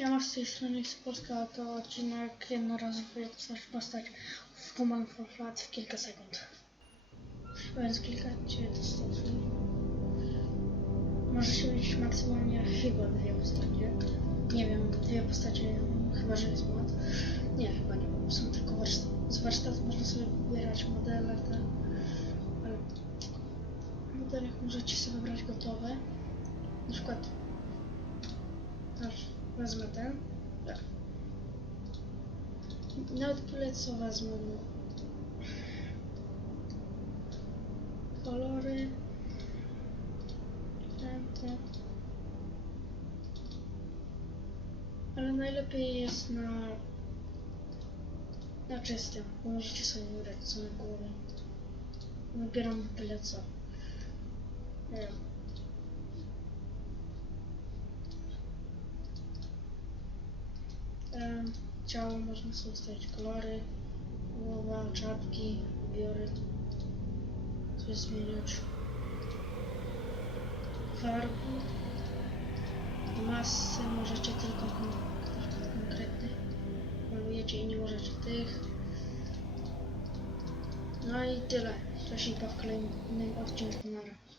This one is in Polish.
Siema, z tej strony jest Polska, to odcinek jednorazowy, jak coś postać w Command for Flat w kilka sekund. A Więc klikacie to stosuj. Możecie mieć maksymalnie chyba dwie postacie. Nie wiem, dwie postacie, chyba że jest mod. Nie, chyba nie, są tylko warsztaty. Z warsztatu można sobie wybierać modele, te, ale w modelach możecie sobie wybrać gotowe. Wezmę ten. Tak. Nawet co wezmę. No. Kolory. Ten, ten. Ale najlepiej jest na na czystym, możecie sobie wybrać co na głowie. Wybieram byle co. Nie Ciało można sobie ustawić kolory, głowa, czapki, ubiory, coś zmieniać. Farby, masy możecie tylko kon- ktoś konkretny malujecie i nie możecie tych. No i tyle. To się w kolejnym odcinku. Nara.